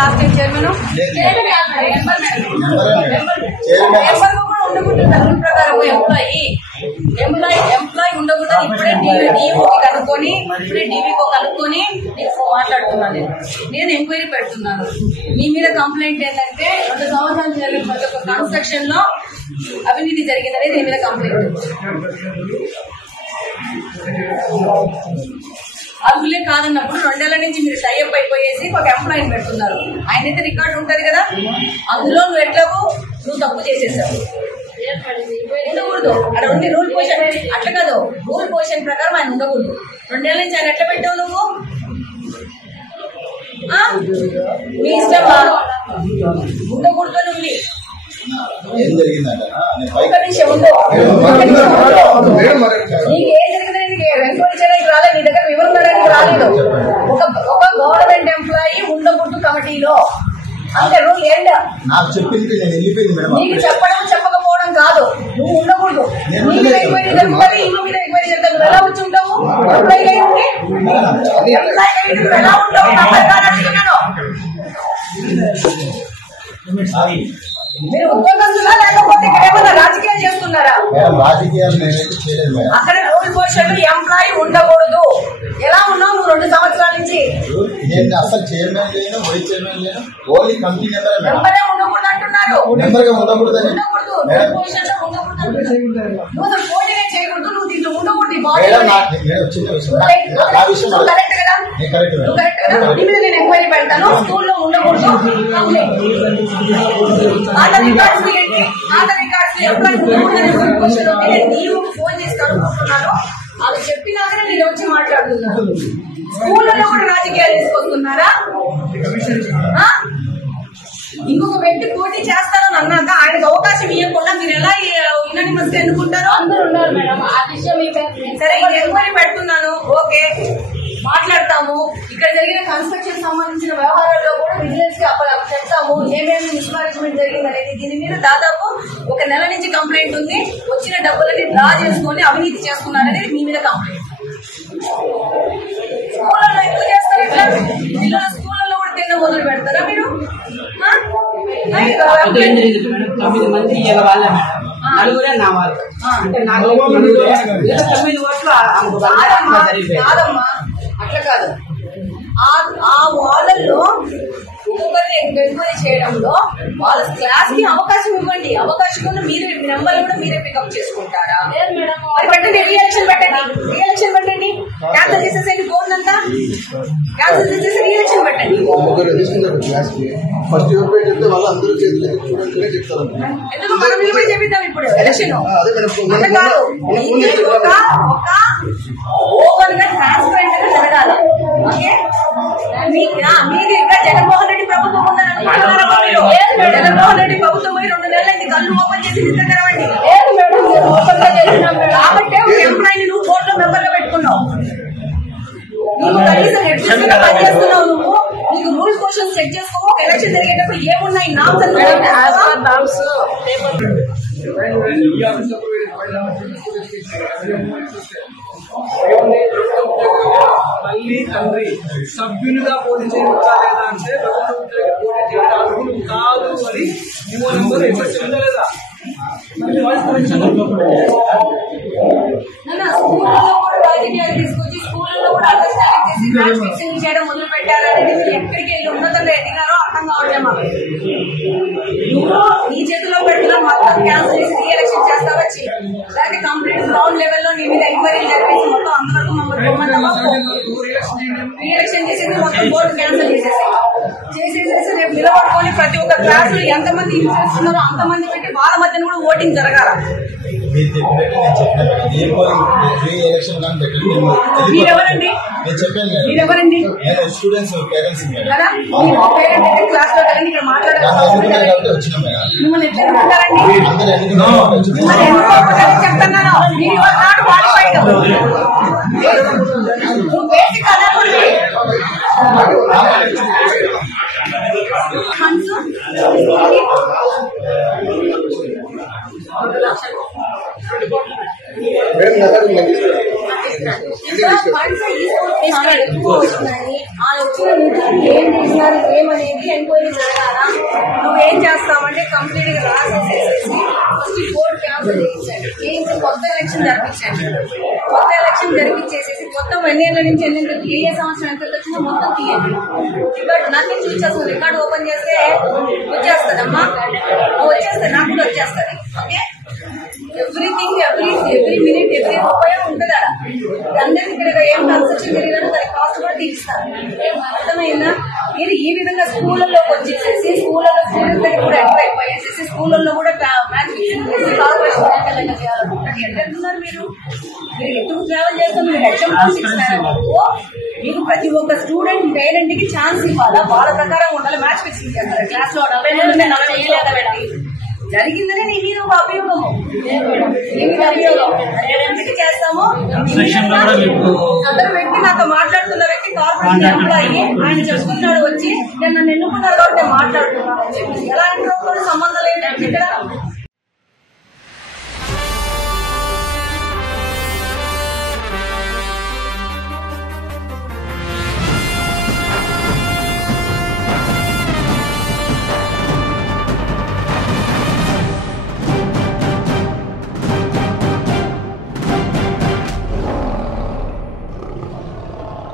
Last time chairman ఉండకూడదు ప్రకారం employee ఉండకూడదు. ఇప్పుడే డిఓకి కనుక్కొని డివికో కనుక్కొని మాట్లాడుతున్నాను. నేను ఎంక్వైరీ పెడుతున్నాను. మీ మీద కంప్లైంట్ ఏంటంటే 2 సంవత్సరాలు జరిగిన ప్రతి ఒక్క కన్స్ట్రక్షన్ లో అవినీతి జరిగిందనేది మీ మీద కంప్లైంట్. అర్హులే కాదన్నప్పుడు 2 ఏళ్ల నుంచి మీరు టైఅప్ అయిపోయేసి ఒక ఎంప్లాయీని పెడుతున్నారు. ఆయనైతే రికార్డు ఉంటది కదా, అందులో నువ్వు ఎట్లాగో నువ్వు తప్పు చేసేసావు. ఉండకూడదు అక్కడ ఉండి రూల్ పొజిషన్ అట్లా కాదు, రూల్ పొజిషన్ ప్రకారం ఆయన ఉండకూడదు. 2 ఏళ్ల నుంచి ఆయన ఎట్లా పెట్టావు నువ్వు? మీ ఇష్టం ఉండకూడదు. నువ్వు ఒక నిమిషం ఉండు. నీకు ఏం జరిగిందని ఎంక్వైరీ చేయడానికి రాలేదు, నీ దగ్గర వివరించడానికి రాలేదు. ఒక గవర్నమెంట్ ఎంప్లాయీ ఉండకూడదు కమిటీలో అంటే రూల్ ఏంటి? నీకు చెప్పడం చెప్పకపోవడం కాదు, నువ్వు ఉండకూడదు. నీ మీద ఎంక్వైరీ జరుగుతుంది, ఇంకో మీద ఎంక్వైరీ జరుగుతుంది. నువ్వు ఎలా వచ్చి ఉంటావు? ఎంప్లాయీ ఎలా ఉంటావు? మీరు ఉద్యోగస్తులా లేకపోతే ఇక్కడ ఏమన్నా రాజకీయాలు చేస్తున్నారా? అక్కడ రూల్ పొజిషన్ ఎంప్లాయీ ఉండకూడదు. ఎలా ఉన్నావు నువ్వు 2 సంవత్సరాల నుంచి? అసలు చైర్మన్ లేను, వైస్ చైర్మన్ లేను, ఓన్లీ కమిటీ మెంబరే ఉండకూడదు అంటున్నారు. ఉండకూడదు నువ్వు పోటీనే చేయకూడదు, నువ్వు దీంట్లో ఉండకూడదు. కరెక్ట్ కదా? నీ మీద నేను ఎంక్వైరీ పెడతాను. స్కూల్లో ఉండకూడదు. ఆధార్ రికార్డ్స్ నీవు ఫోన్ చేసి కనుక్కుంటున్నాను. అది చెప్పినాకనే నేను వచ్చి మాట్లాడుతున్నాను. స్కూళ్ళలో కూడా రాజకీయాలు తీసుకొస్తున్నారా? ఇంకొక వ్యక్తి పోటీ చేస్తానని అన్నాక ఆయనకు అవకాశం ఇవ్వకుండా మీరు ఎలా యునానిమస్ గా ఎన్నుకుంటారో? అందరూ ఉన్నారు మేడం. ఆ విషయం సరే, ఎంక్వైరీ పెడుతున్నాను. ఓకే, మాట్లాడతాము. ఇక్కడ జరిగిన కన్స్ట్రక్షన్ సంబంధించిన వ్యవహారాల్లో కూడా విజిలెన్స్ కి చెప్తాము ఏమేమి మిస్మానేజ్మెంట్ జరిగింది అనేది. దీని మీద దాదాపు 1 నెల నుంచి కంప్లైంట్ ఉంది. వచ్చిన డబ్బులని డ్రా చేసుకొని అవినీతి చేస్తున్నారనేది మీ మీద కంప్లైంట్. స్కూళ్ళలో ఎందుకు చేస్తారు ఇట్లా? పిల్లల స్కూళ్ళలో కూడా తిన్న మొదలు పెడతారా మీరు? 9 మంది వాళ్ళ నలుగురే నా వాళ్ళు. అంటే 9 ఓట్లు కాదమ్మా, అట్లా కాదు. ఆ వాళ్ళల్లో ఒక్కొక్కరిని ఎంక్వైరీ చేయడంలో వాళ్ళ క్లాస్ కి అవకాశం ఇవ్వండి. అవకాశం ఉన్న మీరే నెంబర్ కూడా మీరే పికప్ చేసుకుంటారా? పెట్టండి, రీఎలక్షన్ పెట్టండి. క్యాన్సల్ చేసేసేయండి. బోర్డు అంతా క్యాన్సల్ చేసేసి రీఎలక్షన్ పెట్టండి. ఎందుకు మనం నిలబడి చెప్పిద్దాం ఇప్పుడు ఎలక్షన్? అట్లా కాదు, ఓపెన్ గా ట్రాన్స్పరెంట్ గా జరగాలి. ఓకే, మీకు ఇంకా జగన్మోహన్ రెడ్డి ప్రభుత్వం ఉందని జగన్మోహన్ రెడ్డి ప్రభుత్వం 2 నెలలైంది. కళ్ళు ఓపెన్ చేసి నిద్రకరవండి. కాబట్టి ఎంప్లాయీని నువ్వు బోర్డులో మెంబర్ గా పెట్టుకున్నావు. నువ్వు కనీసం ఎడ్యుకేషన్ పనిచేస్తున్నావు. నువ్వు నీకు రూల్స్ క్వశ్చన్ సెట్ చేసుకోవు. ఒక ఎలక్షన్ జరిగేటప్పుడు ఏమున్నాయి నామ్స్ తల్లి తండ్రి సభ్యులుగా పోటీ చేయవచ్చా లేదా అంటే ప్రభుత్వ ఉద్యోగి పోటీ చేయడం అర్హులు కాదు అని నిమో నెంబర్ ఎక్కడ చెందలేదా? రాజకీయాలు తీసుకొచ్చి స్కూళ్ళలో కూడా అండర్స్టాండింగ్ చేసి మ్యాచ్ ఫిక్సింగ్ చేయడం మొదలు పెట్టారనేది మీరు ఎక్కడికి వెళ్ళి ఉన్నతంగా ఎదిగారో అర్థం కావట్లేదు మాకు. నువ్వు నీ చేతిలో పెట్టిన మొత్తం క్యాన్సిల్ చేసి రీఎలక్షన్ చేస్తా వచ్చి అలాగే కంప్లీట్ గ్రౌండ్ లెవెల్లో నీ మీద ఎంక్వైరీ జరిపేసి మొత్తం అందరూ రీఎలక్షన్ చేసేసి మొత్తం బోర్డు క్యాన్సిల్ చేసేసి రేపు నిలబడుకొని ప్రతి ఒక్క క్లాస్ లో ఎంతమంది ఇన్ఫ్లుయెన్స్ ఉన్నారో అంతమంది పెట్టి వాళ్ళ మధ్యన కూడా ఓటింగ్ జరగాల. మీరెవరండి? స్టూడెంట్స్ పేరెంట్స్ కదా, క్లాస్ లో కలిగి ఇక్కడ మాట్లాడాలి. మిమ్మల్ని ఎట్లా ఉంటారండి? చెప్తున్నాను, మీరు నాట్ క్వాలిఫైడ్. నువ్వు బేసిక్ ఇంకా ఫండ్స్ తీసుకొని ఎక్కువ వస్తున్నాయి. ఆ వచ్చిన నిధులు ఏం చేసినారు ఏమనేది ఎంక్వైరీ జరగాలా. నువ్వేం చేస్తావంటే కంప్లీట్ గా రాసేసేసి ఫస్ట్ బోర్డు క్యాన్సిల్ చేయించండి. చేయించి కొత్త ఎలక్షన్ జరిపించండి. కొత్త ఎలక్షన్ జరిపించేసేసి మొత్తం ఎన్నేళ్ల నుంచి ఏ సంవత్సరం ఎంత వచ్చినా మొత్తం తీయండి. బట్ నన్ను చూసేసి రికార్డు ఓపెన్ చేస్తే వచ్చేస్తుందమ్మా, వచ్చేస్తుంది, నాకు కూడా వచ్చేస్తుంది. Okay, everything every minute every రూపాయి ఉంటుంది అలా. అందరికి ఇక్కడ ఏం కన్స్ట్రక్షన్ జరిగినా దాని కాస్ట్ కూడా తీరుస్తారు. అర్థమైందా? మీరు ఈ విధంగా స్కూళ్ళలోకి వచ్చేసేసి స్కూళ్ళలో స్టూడెంట్స్ దగ్గర కూడా ఎక్కువ అయిపోయేసేసి స్కూళ్ళల్లో కూడా మ్యాథ్స్ కార్పొరేషన్ ఎట్లున్నారు మీరు? మీరు ఎందుకు ట్రావెల్ చేస్తాం? మీరు హెచ్ఎం ఇస్తారా? మీకు ప్రతి ఒక్క స్టూడెంట్ పేరెంట్ కి ఛాన్స్ ఇవ్వాలా, వాళ్ళ ప్రకారం ఉండాలి. మ్యాథ్స్ ఫిక్సింగ్ చేస్తారు క్లాస్ లో 40 పెట్టి జరిగిందనే నీ మీద ఒక అభియోగము, ఎందుకు చేస్తాము? అందరూ వ్యక్తి నాతో మాట్లాడుతున్న వ్యక్తి కార్పొరేషన్ ఎంప్లాయీ, ఆయన చెప్తున్నాడు వచ్చి నేను నన్ను ఎన్నుకున్నారు కాబట్టి నేను మాట్లాడుతున్నాను అని చెప్పి ఎలా ఎన్నుకోవడం సంబంధం లేదు ఇక్కడ.